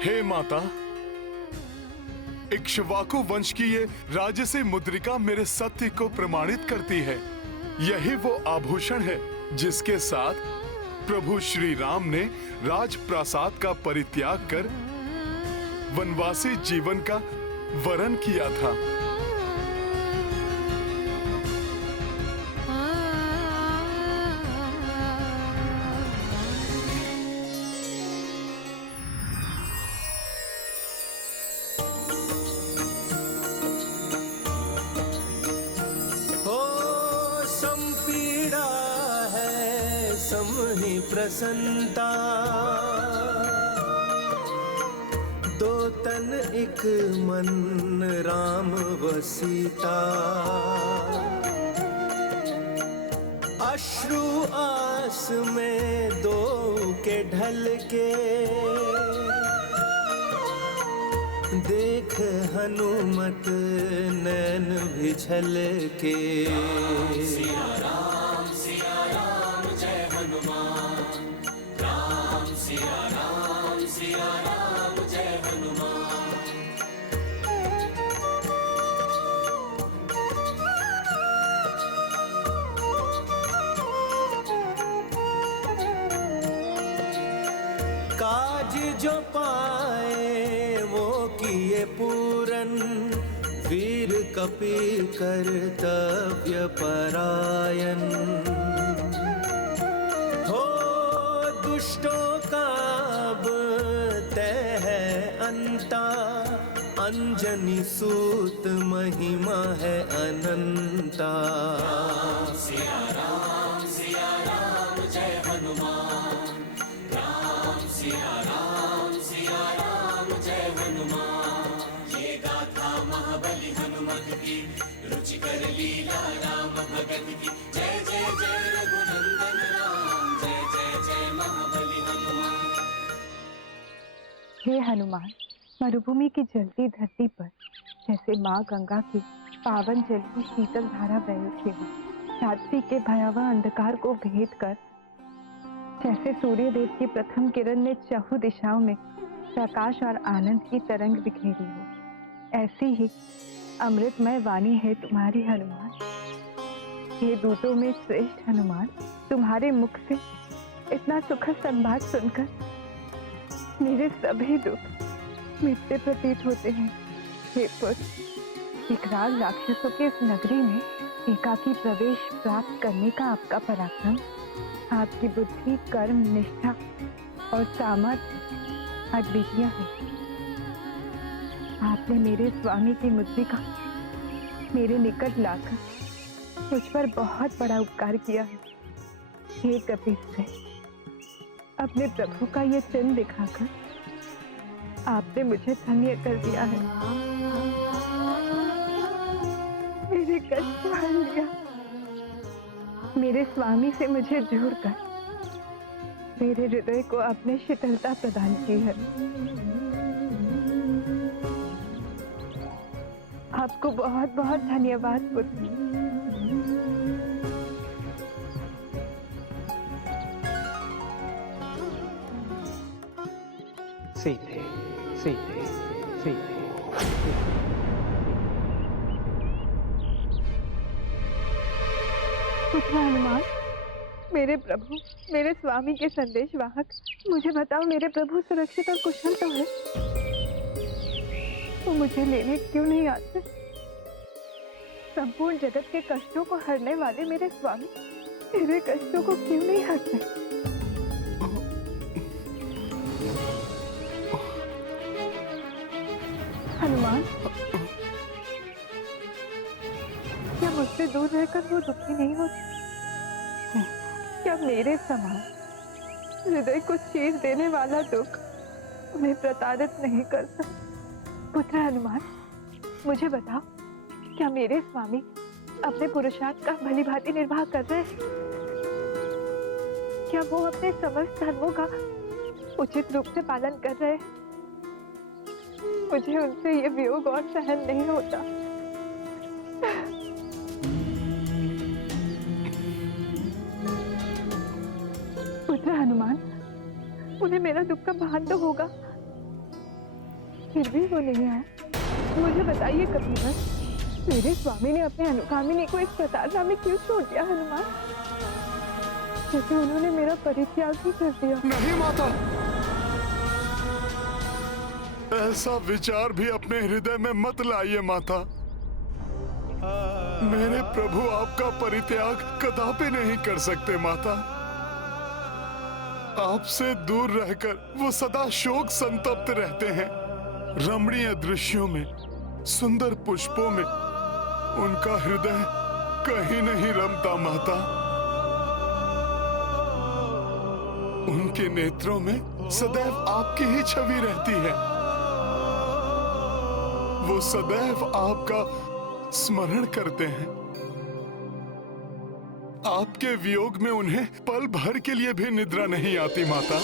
हे माता, इक्ष्वाकु वंश की ये राजसी मुद्रिका मेरे सत्य को प्रमाणित करती है। यही वो आभूषण है जिसके साथ प्रभु श्री राम ने राजप्रासाद का परित्याग कर वनवासी जीवन का वरण किया था। समहि प्रसन्नता, दो तन एक मन राम व सीता। अश्रु आस में दो के ढल के, देख हनुमत नैन भी झलके। सिया राम जय हनुमान, राम सिया राम जय हनुमान। काज जो पाए वो किए पूरन, वीर कपि कर्तव्य परायण। हो दुष्टों का अब तय है अंता, अंजनी सूत महिमा है अनंता। सिया राम जय हनुमान, राम सिया राम जय हनुमान। ये गाथा महाबली हनुमत की, रुचिकर लीला राम भगत की। जय जय जय रघुनंदन राम, जय जय जय महाबली हनुमान। हे हनुमान, मरुभूमि की जलती धरती पर जैसे माँ गंगा की पावन जल की शीतल धारा बह उठी हो, रात्रि के भयावह अंधकार को भेद कर जैसे सूर्य देव की प्रथम किरण ने चहु दिशाओं में प्रकाश और आनंद की तरंग बिखेरी हो, ऐसी ही अमृतमय वाणी है तुम्हारी हनुमान। हे दूतों में श्रेष्ठ हनुमान, तुम्हारे मुख से इतना सुखद संवाद सुनकर मेरे सभी दुख मिटते प्रतीत होते हैं। हे पुत्र, विकराल राक्षसों के इस नगरी में एकाकी प्रवेश प्राप्त करने का आपका पराक्रम, आपकी बुद्धि, कर्म, निष्ठा और सामर्थ्य अद्वितीय है। आपने मेरे स्वामी की मुद्रिका मेरे निकट लाकर मुझ पर बहुत बड़ा उपकार किया है। हे कपीश्वर, अपने प्रभु का ये चिन्ह दिखाकर आपने मुझे धन्य कर दिया है। मेरे कष्ट हर लिया, मेरे स्वामी से मुझे जोड़कर मेरे हृदय को आपने शीतलता प्रदान की है। आपको बहुत बहुत धन्यवाद पुत्र। सीते सीते सीते। पुत्र हनुमान, मेरे प्रभु, मेरे स्वामी के संदेश वाहक, मुझे बताओ, मेरे प्रभु सुरक्षित और कुशल तो है? तो मुझे लेने क्यों नहीं आते? संपूर्ण जगत के कष्टों को हरने वाले मेरे स्वामी मेरे कष्टों को क्यों नहीं हरते? हनुमान, क्या मुझसे दूर रहकर वो दुखी नहीं होते? क्या मेरे समान हृदय को चीर देने वाला दुख उन्हें प्रताड़ित नहीं करता? पुत्र हनुमान, मुझे बताओ, क्या मेरे स्वामी अपने पुरुषार्थ का भली भांति निर्वाह कर रहे हैं? क्या वो अपने समस्त धर्मों का उचित रूप से पालन कर रहे हैं? मुझे उनसे ये वियोग और सहन नहीं होता। पुत्र हनुमान, उन्हें मेरा दुख का भान तो होगा। फिर भी वो नहीं आया। मुझे बताइए कबीर, मेरे स्वामी ने अपने अनुगामिनी को इस प्रताड़ना में क्यों छोड़ दिया हनुमान? जैसे उन्होंने मेरा परित्याग ही कर दिया। नहीं माता, ऐसा विचार भी अपने हृदय में मत लाइए माता। मेरे प्रभु आपका परित्याग कदापि नहीं कर सकते माता। आपसे दूर रहकर वो सदा शोक संतप्त रहते हैं। रमणीय दृश्यों में, सुंदर पुष्पों में उनका हृदय कहीं नहीं रमता माता। उनके नेत्रों में सदैव आपकी ही छवि रहती है। वो सदैव आपका स्मरण करते हैं। आपके वियोग में उन्हें पल भर के लिए भी निद्रा नहीं आती माता।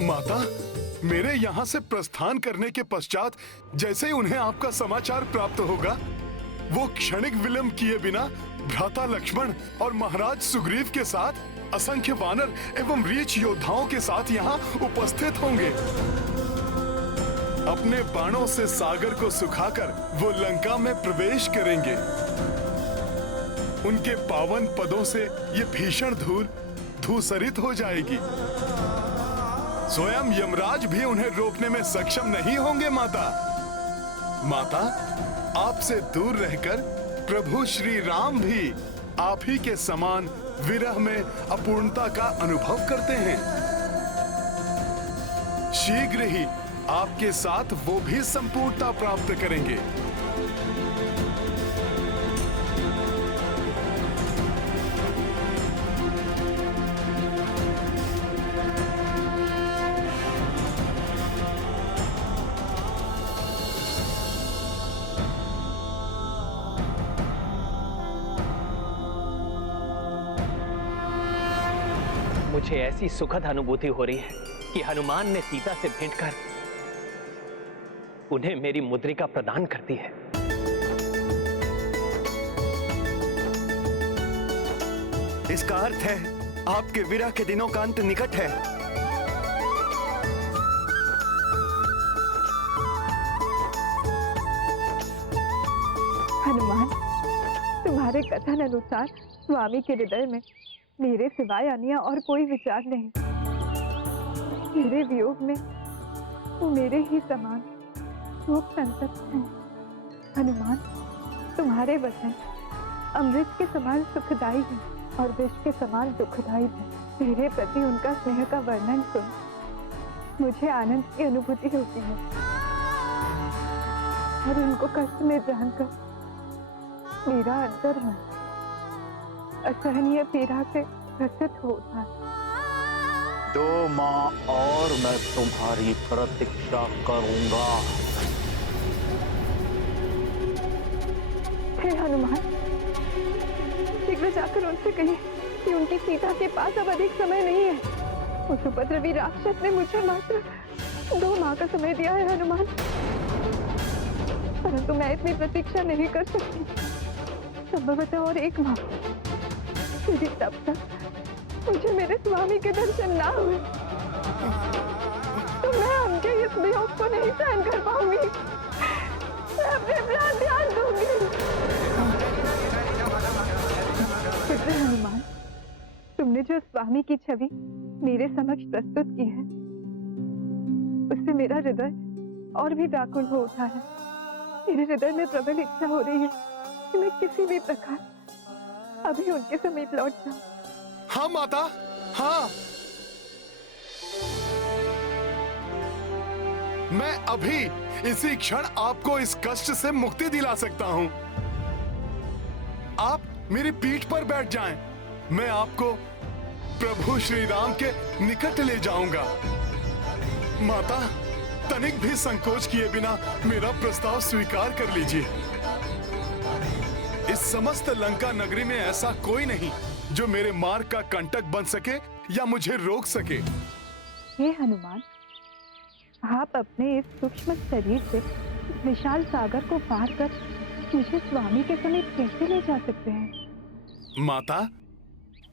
माता, मेरे यहाँ से प्रस्थान करने के पश्चात जैसे ही उन्हें आपका समाचार प्राप्त होगा, वो क्षणिक विलंब किए बिना भ्राता लक्ष्मण और महाराज सुग्रीव के साथ असंख्य वानर एवं रीछ योद्धाओं के साथ यहाँ उपस्थित होंगे। अपने बाणों से सागर को सुखाकर वो लंका में प्रवेश करेंगे। उनके पावन पदों से ये भीषण धूल धूसरित हो जाएगी। स्वयं यमराज भी उन्हें रोकने में सक्षम नहीं होंगे माता। माता, आपसे दूर रहकर प्रभु श्री राम भी आप ही के समान विरह में अपूर्णता का अनुभव करते हैं। शीघ्र ही आपके साथ वो भी संपूर्णता प्राप्त करेंगे। मुझे ऐसी सुखद अनुभूति हो रही है कि हनुमान ने सीता से भेंट कर उन्हें मेरी मुद्रिका प्रदान कर दी है। इसका अर्थ है आपके विरह के दिनों का अंत निकट है। हनुमान, तुम्हारे कथन अनुसार स्वामी के हृदय में मेरे सिवाय अन्य और कोई विचार नहीं। मेरे वियोग में वो मेरे ही समान शोक संतप्त हैं। हनुमान, तुम्हारे वचन अमृत के समान सुखदायी हैं और विष के समान दुखदायी हैं। मेरे प्रति उनका स्नेह का वर्णन सुन मुझे आनंद की अनुभूति होती है और उनको कष्ट में जानकर मेरा अंतर्मन असहनीय पीड़ा से ग्रसित हो उठा। 2 माह और मैं तुम्हारी प्रतीक्षा करूंगा। हे हनुमान, शीघ्र जाकर उनसे कहिए कि उनकी सीता के पास अब अधिक समय नहीं है। उस उपद्रवी राक्षस ने मुझे मात्र 2 माह का समय दिया है हनुमान, परंतु मैं इतनी प्रतीक्षा नहीं कर सकती। संभवतः और 1 माह, यदि तब तक मुझे मेरे स्वामी के दर्शन ना हुए तो मैं उनके इस वियोग को नहीं सहन कर पाऊंगी। मैं अपने प्राण त्याग दूंगी। पुत्र हनुमान, तुमने जो स्वामी की छवि मेरे समक्ष प्रस्तुत की है, उससे मेरा हृदय और भी व्याकुल हो उठा है। मेरे हृदय में प्रबल इच्छा हो रही है कि मैं किसी भी प्रकार अभी उनके समीप लौट जाऊं। हाँ माता, हाँ, मैं अभी इसी क्षण आपको इस कष्ट से मुक्ति दिला सकता हूं। आप मेरी पीठ पर बैठ जाएं, मैं आपको प्रभु श्री राम के निकट ले जाऊंगा। माता, तनिक भी संकोच किए बिना मेरा प्रस्ताव स्वीकार कर लीजिए। इस इस समस्त लंका नगरी में ऐसा कोई नहीं जो मेरे मार्ग का कंटक बन सके या मुझे रोक सके। हे हनुमान, आप अपने इस सूक्ष्म शरीर से इस विशाल सागर को पार कर मुझे स्वामी के समीप कैसे ले जा सकते हैं? माता,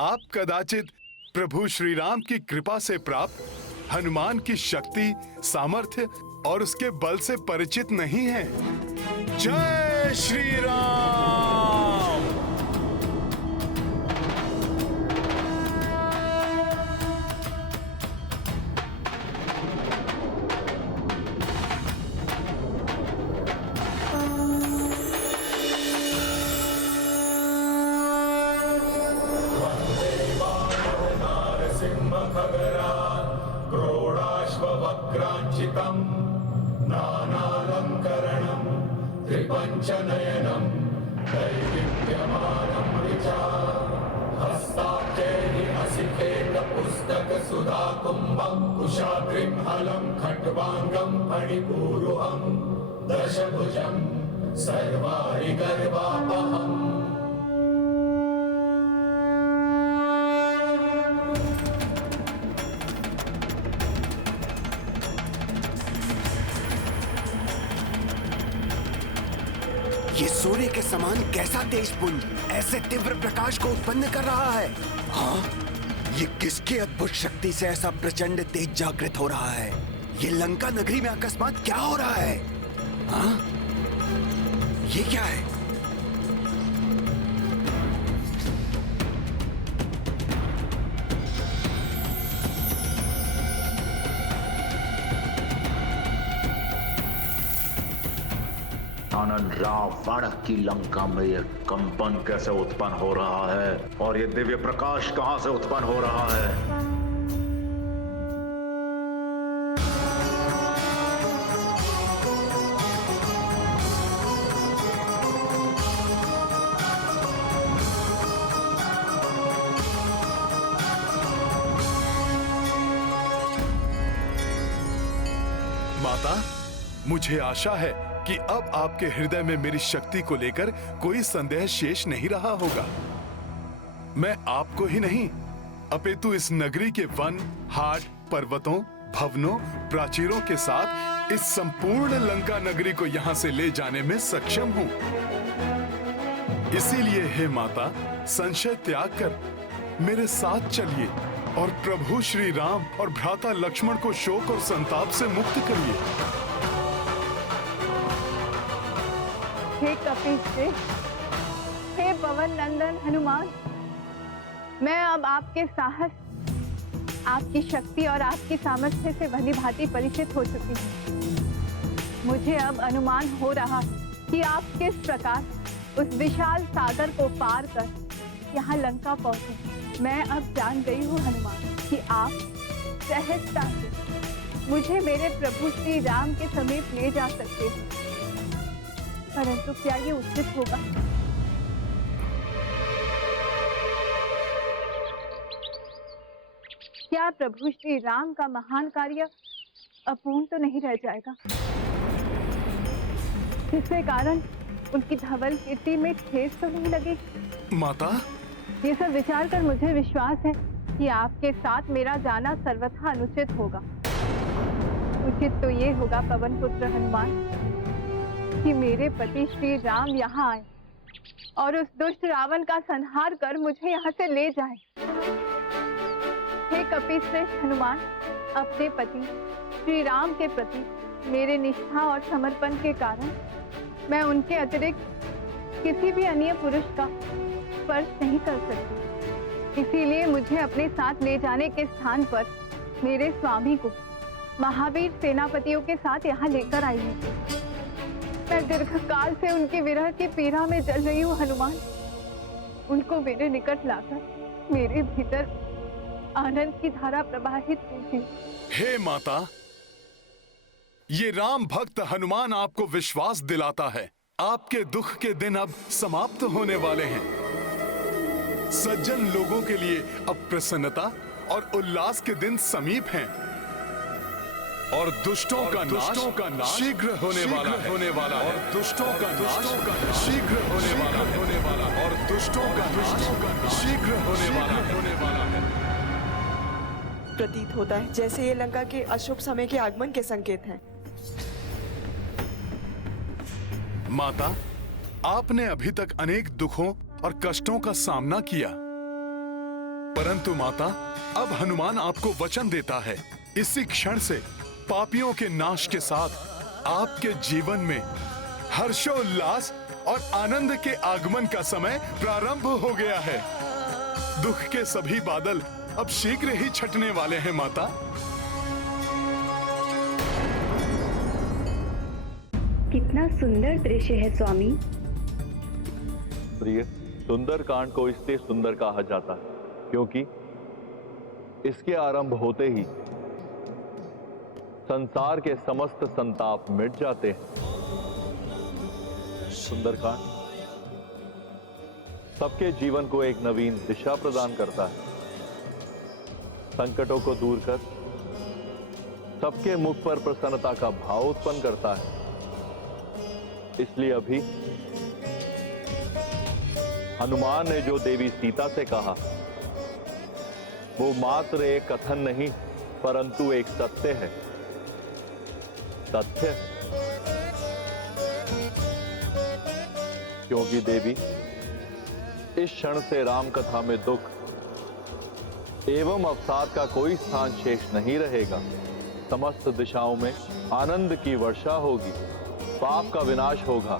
आप कदाचित प्रभु श्री राम की कृपा से प्राप्त हनुमान की शक्ति, सामर्थ्य और उसके बल से परिचित नहीं हैं। जय श्री राम। क्रोडाश्ववक्राञ्चितम् नानालङ्करणं त्रिपञ्चनयनं दैदिप्यमानं ऋचा हस्ताक्षैः असिकेतपुस्तकसुधाकुम्भं कुशाग्रिं हलं खट्वाङ्गं फणिपूरुहं दशभुजं सर्वाणि गर्वापहम्। ये सूर्य के समान कैसा तेज पुंज ऐसे तीव्र प्रकाश को उत्पन्न कर रहा है? हाँ, ये किसकी अद्भुत शक्ति से ऐसा प्रचंड तेज जागृत हो रहा है? ये लंका नगरी में अकस्मात क्या हो रहा है? हाँ, ये क्या है? आनंद रावण की लंका में यह कंपन कैसे उत्पन्न हो रहा है और ये दिव्य प्रकाश कहां से उत्पन्न हो रहा है? माता, मुझे आशा है कि अब आपके हृदय में मेरी शक्ति को लेकर कोई संदेह शेष नहीं रहा होगा। मैं आपको ही नहीं अपितु इस नगरी के वन, हाट, पर्वतों, भवनों, प्राचीरों के साथ इस संपूर्ण लंका नगरी को यहाँ से ले जाने में सक्षम हूँ। इसीलिए हे माता, संशय त्याग कर मेरे साथ चलिए और प्रभु श्री राम और भ्राता लक्ष्मण को शोक और संताप से मुक्त करिए। हे कपीश्रेष्ठ, हे पवन नंदन हनुमान, मैं अब आपके साहस, आपकी शक्ति और आपकी सामर्थ्य से भली भांति परिचित हो चुकी हूँ। मुझे अब अनुमान हो रहा है कि आप किस प्रकार उस विशाल सागर को पार कर यहाँ लंका पहुँचे। मैं अब जान गई हूँ हनुमान कि आप सहजता से मुझे मेरे प्रभु श्री राम के समीप ले जा सकते हैं, परंतु क्या ये उचित होगा? क्या प्रभु श्री राम का महान कार्य अपूर्ण तो नहीं रह जाएगा, जिसके कारण उनकी धवल कीर्ति में ठेस तो नहीं लगेगी? माता, ये सब विचार कर मुझे विश्वास है कि आपके साथ मेरा जाना सर्वथा अनुचित होगा। उचित तो ये होगा पवन पुत्र हनुमान कि मेरे पति श्री राम यहाँ आए और उस दुष्ट रावण का संहार कर मुझे यहाँ से ले जाए। हे कपीश्रेष्ठ हनुमान, अपने पति श्री राम के प्रति मेरे निष्ठा और समर्पण के कारण मैं उनके अतिरिक्त किसी भी अन्य पुरुष का स्पर्श नहीं कर सकती। इसीलिए मुझे अपने साथ ले जाने के स्थान पर मेरे स्वामी को महावीर सेनापतियों के साथ यहाँ लेकर आई हूँ। मैं दीर्घकाल से उनकी विरह की पीड़ा में जल रही हूँ हनुमान। उनको मेरे निकट लाकर मेरे भीतर आनंद की धारा प्रवाहित कीजिए। हे माता, ये राम भक्त हनुमान आपको विश्वास दिलाता है। आपके दुख के दिन अब समाप्त होने वाले हैं। सज्जन लोगों के लिए अब प्रसन्नता और उल्लास के दिन समीप हैं। और दुष्टों का नाश शीघ्र होने वाला है। और दुष्टों का नाश शीघ्र होने वाला है। और दुष्टों का नाश शीघ्र होने वाला है। प्रतीत होता है जैसे ये लंका के अशुभ समय के आगमन के संकेत हैं। माता, आपने अभी तक अनेक दुखों और कष्टों का सामना किया, परंतु माता, अब हनुमान आपको वचन देता है, इसी क्षण से पापियों के नाश के साथ आपके जीवन में हर्षोल्लास और आनंद के आगमन का समय प्रारंभ हो गया है। दुख के सभी बादल अब शीघ्र ही छटने वाले हैं माता। कितना सुंदर दृश्य है स्वामी। प्रिय, सुंदर कांड को इसलिए सुंदर कहा जाता है क्योंकि इसके आरंभ होते ही संसार के समस्त संताप मिट जाते हैं। सुंदरकांड सबके जीवन को एक नवीन दिशा प्रदान करता है, संकटों को दूर कर सबके मुख पर प्रसन्नता का भाव उत्पन्न करता है। इसलिए अभी हनुमान ने जो देवी सीता से कहा वो मात्र एक कथन नहीं परंतु एक सत्य है। सत्य क्योंकि देवी, इस क्षण से राम कथा में दुख एवं अवसाद का कोई स्थान शेष नहीं रहेगा। समस्त दिशाओं में आनंद की वर्षा होगी, पाप का विनाश होगा,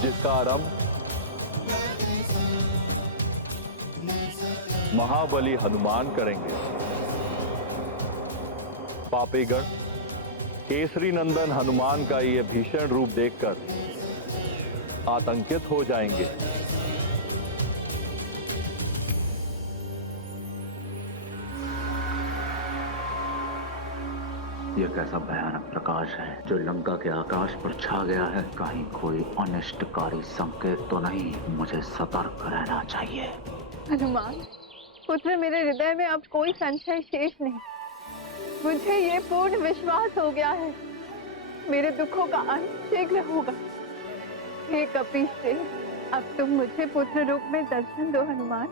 जिसका आरंभ महाबली हनुमान करेंगे। पापीगण केसरी नंदन हनुमान का यह भीषण रूप देखकर आतंकित हो जाएंगे। यह कैसा भयानक प्रकाश है जो लंका के आकाश पर छा गया है। कहीं कोई अनिष्टकारी संकेत तो नहीं। मुझे सतर्क रहना चाहिए। हनुमान पुत्र, मेरे हृदय में अब कोई संशय शेष नहीं। मुझे ये पूर्ण विश्वास हो गया है, मेरे दुखों का अंत शीघ्र होगा। हे कपीश, अब तुम मुझे पुत्र रूप में दर्शन दो हनुमान।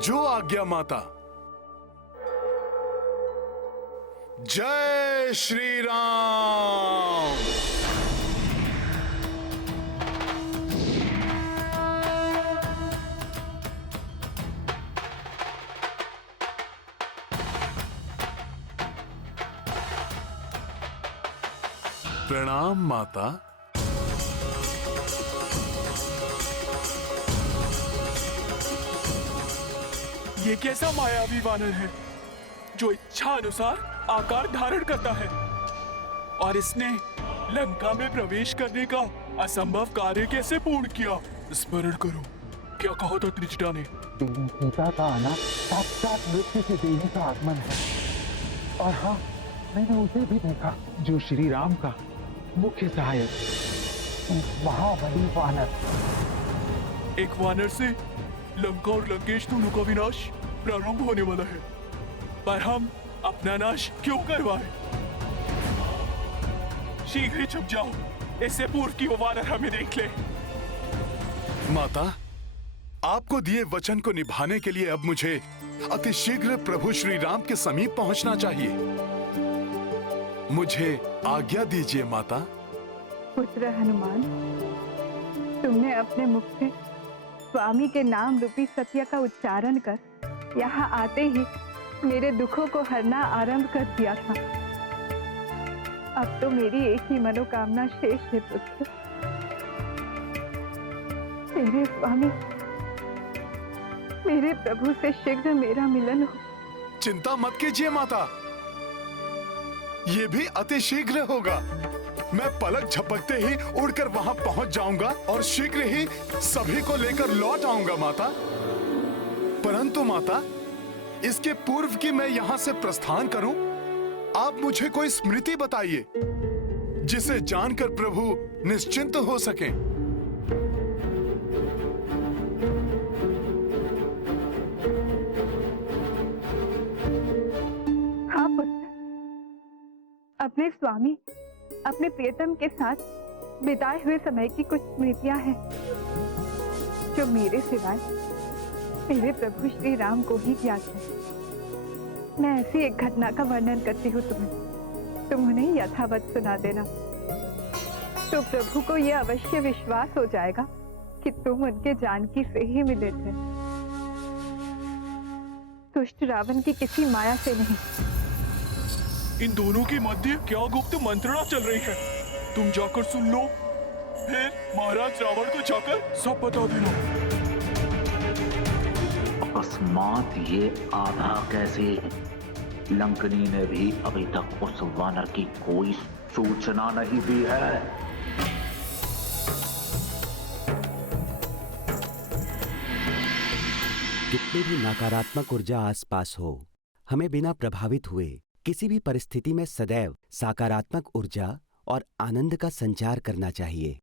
जो आज्ञा माता। जय श्री राम। प्रणाम माता। ये कैसा मायावी वानर है जो इच्छा अनुसार आकार धारण करता है और इसने लंका में प्रवेश करने का असंभव कार्य कैसे पूर्ण किया? स्मरण करो, क्या कहा था त्रिजटा ने? सीता का आना साक्षात मृत्यु की देवी का आगमन है। और हाँ, मैंने उसे भी देखा जो श्री राम का मुख्य सहायक, महाबली वानर। एक वानर से लंका और लंकेश दोनों का विनाश प्रारंभ होने वाला है, पर हम अपना नाश क्यों करवाएं? शीघ्र ही छुप जाओ, इससे पूर्व कि वो वानर हमें देख ले। माता, आपको दिए वचन को निभाने के लिए अब मुझे अतिशीघ्र प्रभु श्री राम के समीप पहुंचना चाहिए। मुझे आज्ञा दीजिए माता। पुत्र हनुमान, तुमने अपने मुख से स्वामी के नाम रूपी सत्य का उच्चारण कर यहाँ आते ही मेरे दुखों को हरना आरंभ कर दिया था। अब तो मेरी एक ही मनोकामना शेष है पुत्र, मेरे स्वामी, मेरे प्रभु से शीघ्र मेरा मिलन हो। चिंता मत कीजिए माता, ये भी अति शीघ्र होगा। मैं पलक झपकते ही उड़कर वहां पहुंच जाऊंगा और शीघ्र ही सभी को लेकर लौट आऊंगा माता। परंतु माता, इसके पूर्व कि मैं यहां से प्रस्थान करूं, आप मुझे कोई स्मृति बताइए जिसे जानकर प्रभु निश्चिंत हो सकें। अपने स्वामी, अपने प्रियतम के साथ बिताए हुए समय की कुछ स्मृतियां हैं जो मेरे सिवाय मेरे प्रभु श्री राम को ही ज्ञात है। मैं ऐसी एक घटना का वर्णन करती हूँ तुम्हें, तुम उन्हें यथावत सुना देना, तो प्रभु को यह अवश्य विश्वास हो जाएगा कि तुम उनके जानकी से ही मिले थे, दुष्ट रावण की किसी माया से नहीं। इन दोनों के मध्य क्या गुप्त मंत्रणा चल रही है? तुम जाकर सुन लो, फिर महाराज रावण को जाकर सब बता देना। अकस्मात ये आभा कैसे? लंकनी ने भी अभी तक उस वानर की कोई सूचना नहीं दी है। कितनी भी नकारात्मक ऊर्जा आसपास हो, हमें बिना प्रभावित हुए किसी भी परिस्थिति में सदैव सकारात्मक ऊर्जा और आनंद का संचार करना चाहिए।